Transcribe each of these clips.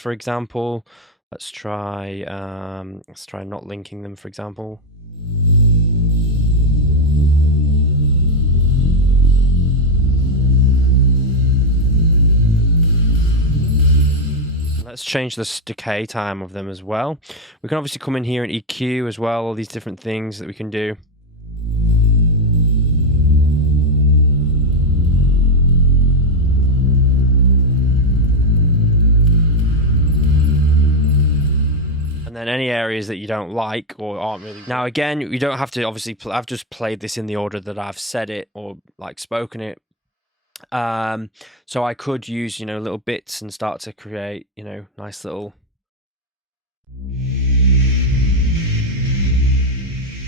for example. Let's try not linking them, for example. Let's change the decay time of them as well. We can obviously come in here and EQ as well, all these different things that we can do. And then any areas that you don't like or aren't really... Now again, you don't have to obviously... I've just played this in the order that I've said it or like spoken it. So I could use, little bits and start to create, nice little...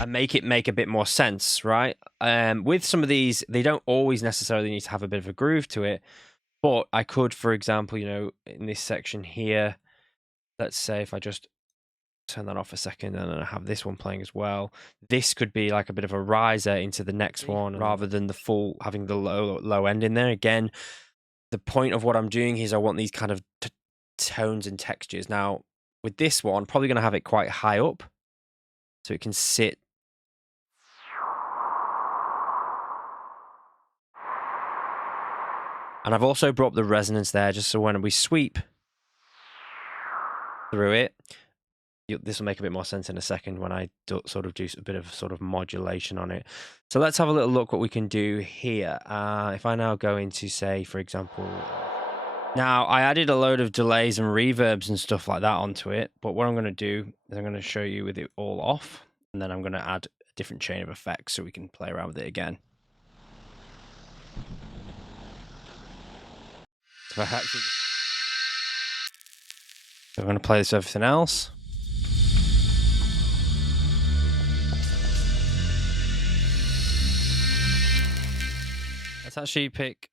And make it make a bit more sense, right? With some of these, they don't always necessarily need to have a bit of a groove to it. But I could, for example, in this section here, let's say if I just turn that off a second and then I have this one playing as well, this could be like a bit of a riser into the next one rather than the full having the low end in there. Again, the point of what I'm doing is I want these kind of tones and textures. Now with this one, probably going to have it quite high up so it can sit. And I've also brought up the resonance there just so when we sweep through it, this will make a bit more sense in a second when I sort of do a bit of modulation on it. So let's have a little look what we can do here. If I now go into, say, for example, now I added a load of delays and reverbs and stuff like that onto it. But what I'm going to do is I'm going to show you with it all off, and then I'm going to add a different chain of effects so we can play around with it again. So I'm going to play this with everything else. Let's actually pick